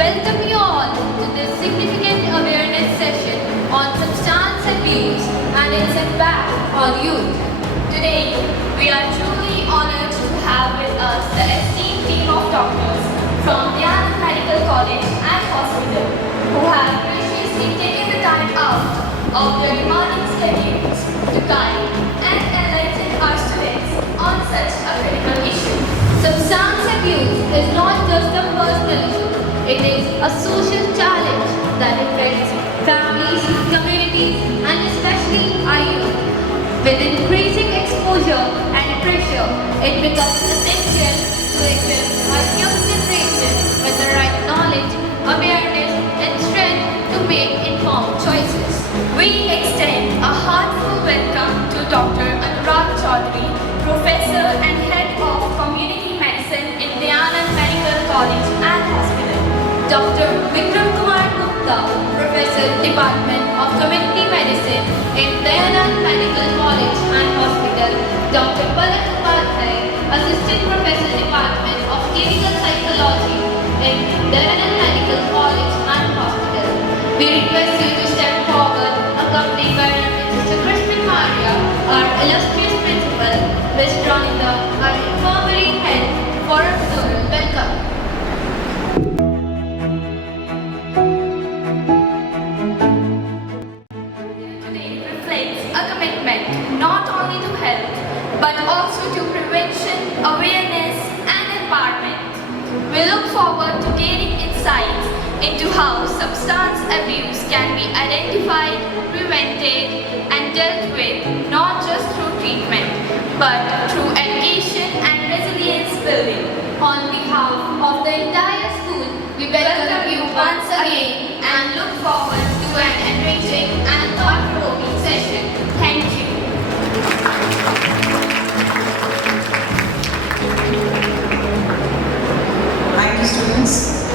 welcome you all to this significant awareness session on substance abuse and its impact on youth. Today, we are truly honored to have with us the esteemed team of doctors from the Anand Medical College and Hospital who have graciously taken the time out of their demanding schedules to guide and enlighten our students on such a critical issue. Substance abuse is not just a personal issue, it is a social challenge that affects families, communities, and especially our youth. With increasing exposure and pressure, it becomes essential to equip our young generation with the right knowledge, awareness, and strength to make informed choices. We extend a heartfelt welcome to Dr. Anurag Chaudhary, Professor and Head of Community Medicine in the Anand Medical College and Hospital, Dr. Vikram Kumar Gupta, Professor, Department of Community Medicine in Dayanand Medical College and Hospital, Dr. Palak Upadhyay, Assistant Professor, Department of Clinical Psychology in Dayanand Medical College and Hospital. We request you to step forward, accompanied by Mr. Krishnan Maria, our illustrious principal, Ms. Ronita, our infirmary head, for a floral welcome. Today reflects a commitment not only to health but also to prevention, awareness, and empowerment. We look forward to gaining insights into how substance abuse can be identified, prevented, and dealt with not just through treatment but through education and resilience building. On behalf of the entire school, we welcome you once again and look forward to an enriching and thought-provoking session. Thank you. Thank you, students.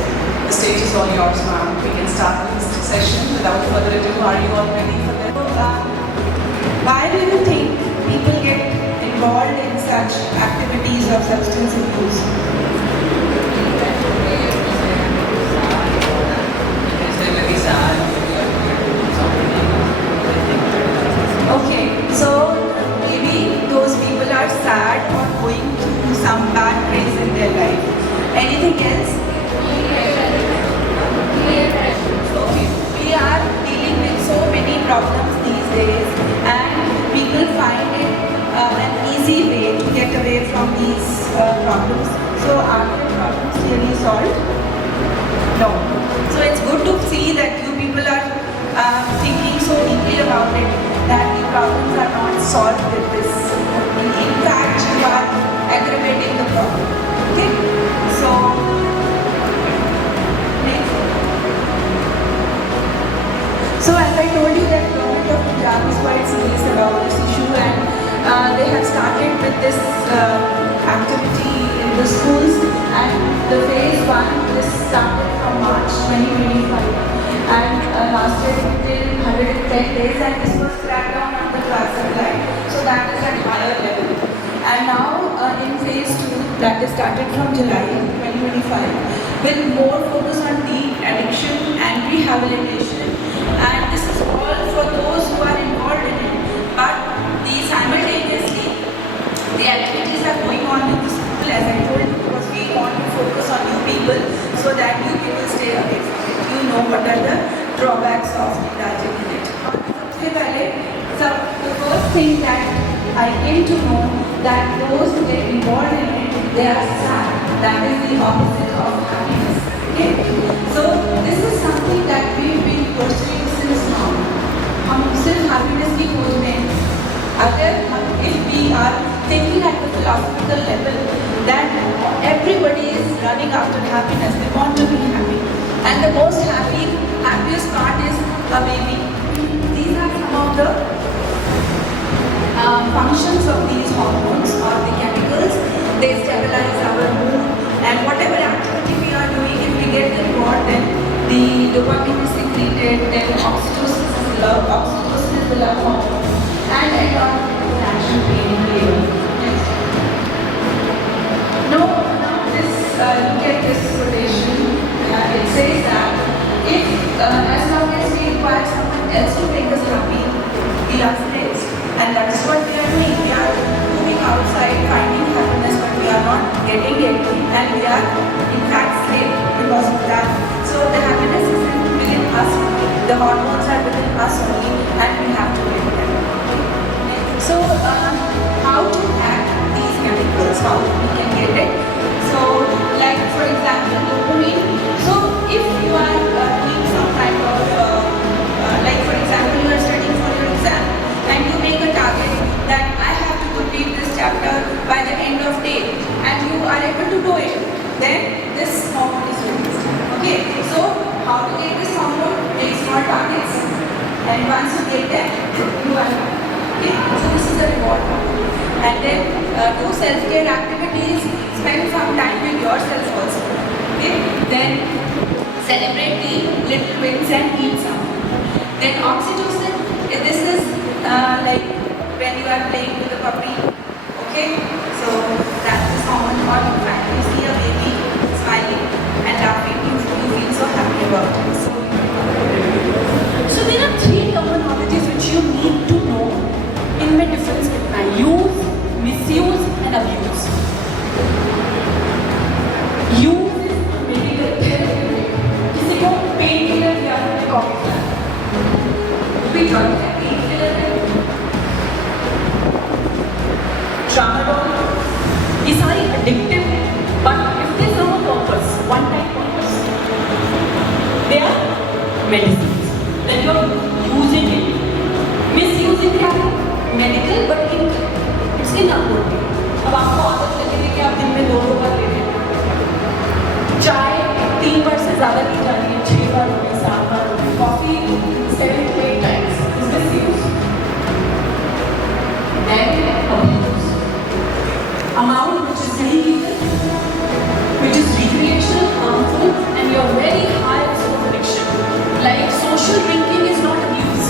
The stage is all yours, ma'am. We can start this session. Without further ado, are you all ready for that? Why do you think people get involved in such activities of substance abuse? Okay, so maybe those people are sad or going through some bad phase in their life. Anything else? Okay, we are dealing with so many problems these days and people find it an easy way to get away from these problems. So are their problems really solved? No. So it's good to see that you people are thinking so deeply about it that the problems are not solved with this. In fact, you are aggravating the problem. Okay? So, next. So as I told you that government of Punjab is quite serious about this issue and they have started with this activity in the schools and the phase 1 this started from March 2025 and lasted till 110 days and this was cracked down on the class supply, so that is at higher level. And now in phase 2 that is started from July 2025 with more focus on de-addiction and rehabilitation, and this is all for those who are involved in it, but simultaneously the activities are going on in the school as I told you because we want to focus on you people so that you people stay away from it. You know what are the drawbacks of indulging in it. So the first thing that I came to know that those who get involved in it, they are sad. That is the opposite of happiness. Okay? So this is something that we've been pursuing since now. हम सिर्फ happiness की खोज में अगर if we are thinking at the philosophical level that everybody is running after happiness, they want to be happy, and the most happiest part is a baby. These are some of the functions of these hormones or the chemicals. They stabilize our mood, and whatever activity we are doing, if we get involved, then the dopamine is secreted, then oxytocin is the love hormone, and endorphin is action pain relief. Next. Now this look at this quotation. It says as long as we require someone else to make us happy, we are friends. And that is what we are doing. We are moving outside, finding happiness, but we are not getting it. And we are, in fact, slave because of that. So the happiness is within us only. The hormones are within us only, and we have to get them. So, how to hack these chemicals? How we can get it? So, like for example, dopamine. So, if you are doing some kind of, like for example, you are studying for your exam, and you make a target that I have to complete this chapter by the end of day, and you are able to do it, then this hormone is released. Okay, so how to get this hormone? Take small targets, and once you get them, you are happy. Okay, so this is the reward hormone. And then do self-care activities, spend some time with yourself also. Okay, then celebrate the little wins and eat some. Then oxytocin, this is like when you are playing with a puppy. Okay, so that's this hormone called when you see a baby smiling and laughing, you feel so happy about it. So there are 3 terminologies which you need to know in the difference between use, misuse and abuse. Use is medical therapy. किसी को pain killer दिया है coffee का, भी drug है, pain killer है, tramadol, ये सारी addictive है, but if they serve a purpose, one time purpose, they are medicines. Then you are using it. Misusing क्या है? Medical but it's inappropriate. अब आपको आदत लगेगी कि आप दिन में 2 बार ले रहे हैं, चाय 3 बार से ज़्यादा नहीं जानी है, 6 बार हो गई, 7 बार हो गई, coffee 7 to 8 times. Is this use? Then abuse. Amount which is illegal, which is recreational, harmful, and you're very high risk of addiction. Like social drinking is not abuse.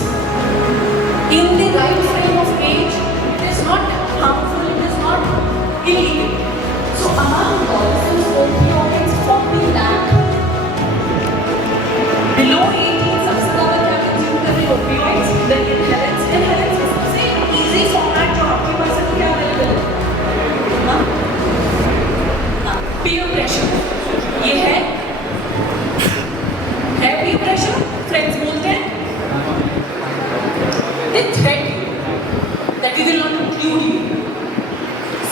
In the right frame of age, it is not harmful, it is not illegal. So among adolescents, opioids 40 lakh. Below 18, सबसे ज़्यादा क्या consume कर रहे हैं? Opioids, then inhalants. Inhalants is सबसे easy format जो आपके पास है, क्या available है? हाँ? Peer pressure. ये है peer pressure. Friends बोलते हैं. They threaten you that we will not include you.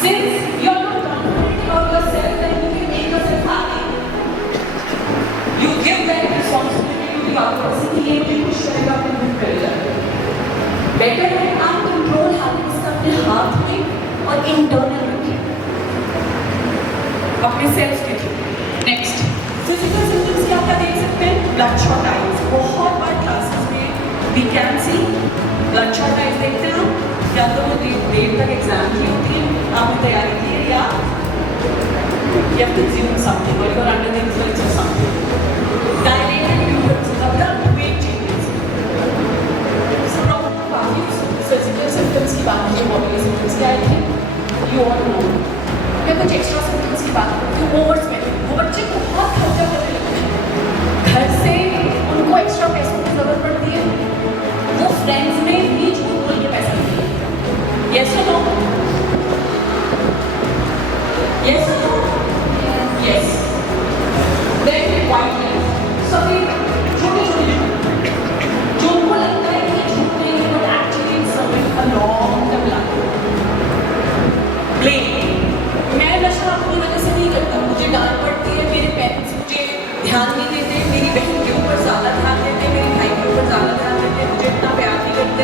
Since you are not confident about yourself and you can make yourself happy, you give that responsibility to the other person कि ये मुझे खुश करेगा, अपने दुख करेगा. Better है आप control happiness का अपने हाथ में और internal रखें, अपने self के थ्रू. Next, physical symptoms क्या क्या देख सकते हैं? Bloodshot eyes. बहुत बार classes में we can see bloodshot eyes देखते हैं हम, या तो वो देर तक एग्जाम की होती है, आपने तैयारी की है, या you have consumed something or you are under the influence of something. Dilated pupils, मतलब weight changes. So काफी physical symptoms की बात की, bodily symptoms क्या है? You all know. मैं कुछ extra symptoms की बात करती हूँ. Overspending. वो बच्चे बहुत खर्चा करने लगते हैं. घर से उनको extra पैसों की जरूरत पड़ती है. वो फ्रेंड्स में भी झूठ बोल के पैसा देते हैं. Yes or no? Yes or no? Yes. Then white lies. So अभी छोटे-छोटे झूठ जो उनको लगता है कि झूठ नहीं है, but actually it's serving a long-term life. Blame. मैं नशा अपनी वजह से नहीं करता, मुझे डांट पड़ती है, मेरे पेरेंट्स मुझे ध्यान नहीं देते, मेरी बहन के ऊपर ज़्यादा ध्यान देते, मेरे भाई के ऊपर ज़्यादा ध्यान देते, मुझे इतना प्यार नहीं करते.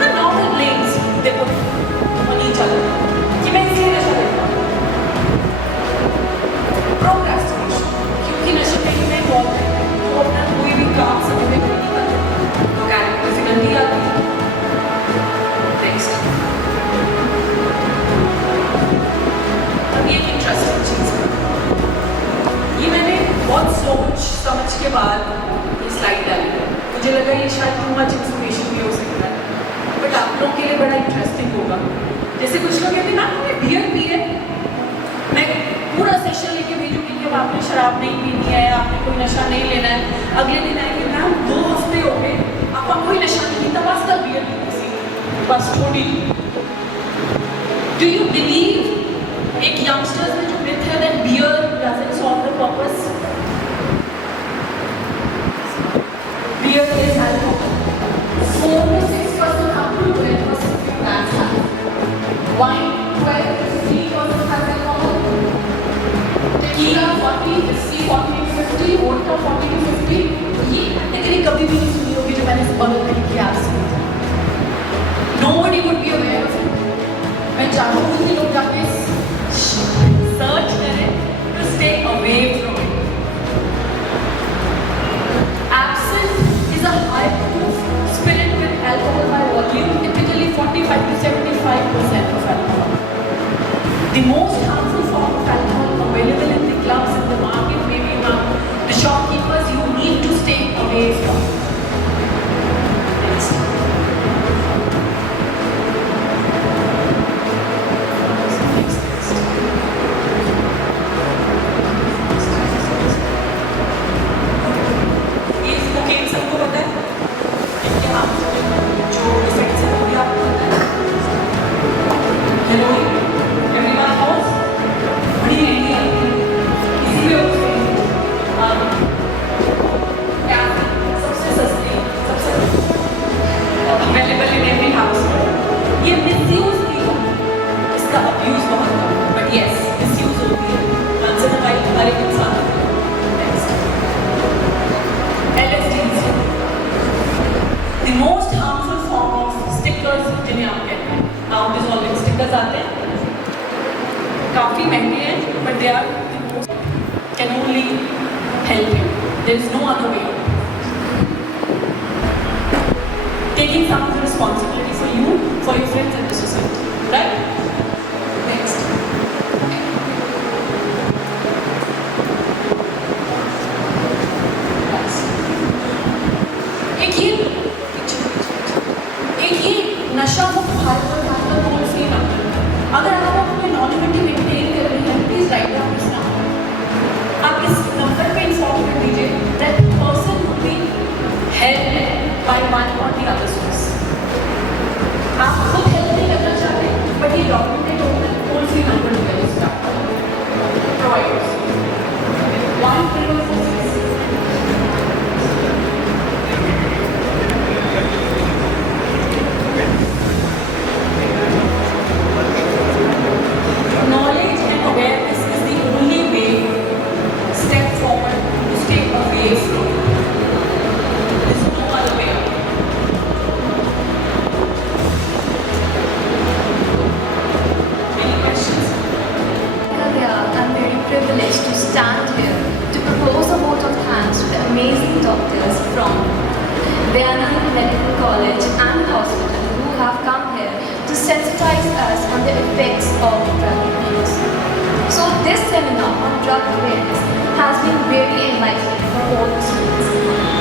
The normal blames they put on each other कि मैं इसलिए नशा करता हूँ. Procrastination, क्योंकि नशे में ही मैं involved हूँ, तो अपना कोई भी काम समय में नहीं करता, तो कैरेक्टर से गंदी आती है. Next, अब ये इंटरेस्टिंग चीज़ है, ये मैंने बहुत सोच समझ के बाद ये स्लाइड डाली है. मुझे लगा ये शायद टू मच इंफॉर्मेशन भी हो सकता है, बट आप लोगों के लिए बड़ा इंटरेस्टिंग होगा. जैसे कुछ लोग कहते हैं ना, हमने बियर पी है, मैं पूरा सेशन लेके भेजूंगी कि आपने शराब नहीं पीनी है, आपने कोई नशा नहीं लेना है, अगले दिन आएंगे मैम 2 हफ्ते हो गए आपका कोई नशा नहीं पीता, बस का बियर पीती सी, बस छोड़ी। डू यू बिलीव एक यंगस्टर्स में जो मिथ है that beer doesn't solve the purpose? Beer is alcohol. 4 to 6% up to 12% of mass have. Wine 12 to 15% has alcohol. Tequila 40, whiskey 40 to 50, vodka 40 to 50. ये मैंने कभी भी नहीं सुनी होगी जो मैंने इस बगल में लिखी आपसे। Nobody would be aware of it. मैं चाहूँगी कि लोग जाके सर्च करें to stay away from it. Absinthe is a high proof spirit with alcohol by volume, typically 45 to 75% of alcohol. The most harmful form of alcohol available in the clubs in the market, maybe among the shopkeepers, you need to stay away from. ये cocaine सबको पता है? इनके हाथ जो effects हैं वो भी आपको पता है? Heroin, everyone knows? बड़ी महंगी आती है, इसीलिए उसमें सबसे सस्ती, सबसे available in every household. ये misuse भी होता है, इसका abuse बहुत कम है, but yes, misuse होती है, once in a while हर एक इंसान होता है. Next. LSD is the most harmful form of stickers जिन्हें आप कहते हैं. Now dissolving stickers आते हैं, काफी महंगे हैं, but they are the most can only help you. There is no other way. Taking some responsibility for you, for your friends and the society, right? Next. एक ये नशा मुक्त भारत अभियान का गोल फ्री नंबर। अगर आप अपनी anonymity मेंटेन कर रहे हैं, please write down this number. आप इस नंबर पे इन्फॉर्म कर दीजिए that person would be helped by one or the other source. आप खुद हेल्प नहीं करना चाहते, बट ये डॉक्यूमेंटेड होता है टोल फ्री नंबर पे start providers 1046. Knowledge and awareness is the only way step forward to stay away from it. There is no other way out. Any questions? I'm very privileged to stand here to propose a vote of thanks to the amazing doctors from Dayanand Medical College and Hospital who have come here to sensitize us on the effects of drug abuse. So this seminar on drug awareness has been very enlightening for all the students.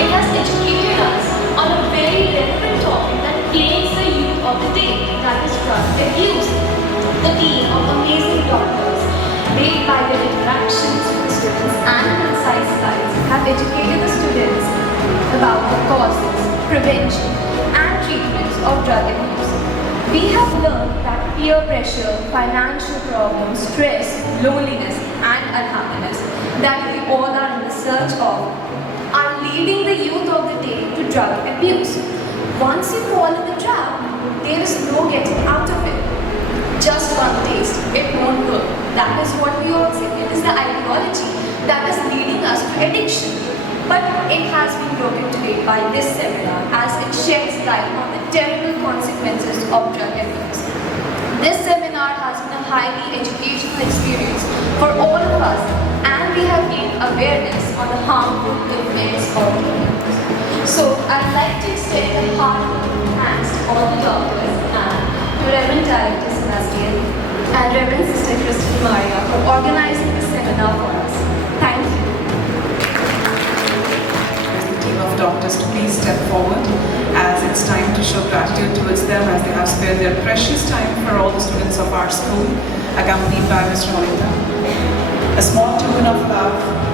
It has educated us on a very relevant topic that plagues the youth of the day, that is drug abuse. The team of amazing doctors, made by their interactions with the students and concise slides, have educated the students about the causes, prevention and treatments of drug abuse. We have learned that peer pressure, financial problems, stress, loneliness and unhappiness that we all are in the search of are leading the youth of the day to drug abuse. Once you fall in the trap, there is no getting out of it. Just one taste, it won't work. That is what we all say. It is the ideology that is leading us to addiction. But it has been broken today by this seminar as it sheds light on the terrible consequences of drug abuse. This seminar has been a highly educational experience for all of us, and we have gained awareness on the harmful effects of drug abuse. So I'd like to extend a heartfelt thanks to all the doctors and to Reverend Director Sebastian and Reverend Sister Christine Maria for organizing this seminar for us. Thank you. The team of doctors to please step forward as it's time to show gratitude towards them as they have spared their precious time for all the students of our school, accompanied by Mr. Monica. a small token of love.